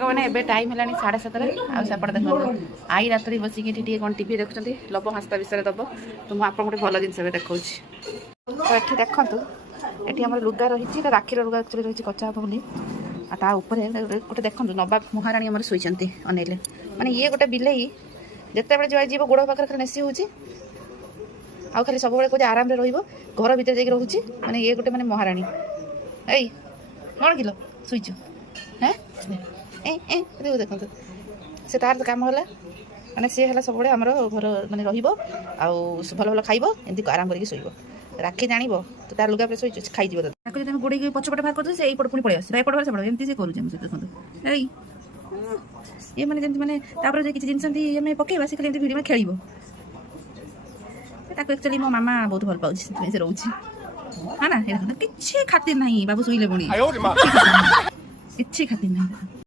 सांग मैंने एबे टाइम है 7:30 आ सेपटे देखो आई रात बसिक कौन टी देखुं लभ हस्ता विषय दब तो मुझे आपको गोटे भल जिन देखा तो ये देखूँ ये आम लुगा रही राखीर लुगा एक्चुअली रही कचा हे बोली आपर गोटे देखो नवाब महाराणी आम शोच अनैले माने ये गोटे बिलई जिते बड़े जो जीव गोड़ पाखे नेसी हो आउ खाली सब कहे आराम से घर भर जा रोचे मैंने ये गोटे मैंने महाराणी ऐ कौन किलो शुईचु हाँ देखो से तार कम है मैंने सी है सब आम घर मैंने भल भल खाइब एमती आराम करके शोब राखी जान तो तार लुगा शोच खाई तुम गोड़े पछपटे बाहर कर यही पुणी पड़े आस एपट से एमती से करुचे देखो ये मैंने जमी मैंने किसी जिन पकेबा से खाली भिडियो में खेल एक्चुअली मो मामा बहुत भल पाऊँ से रोचे हाँ ना कि खातिर ना बाबू शुले पुणी कि खातिर ना।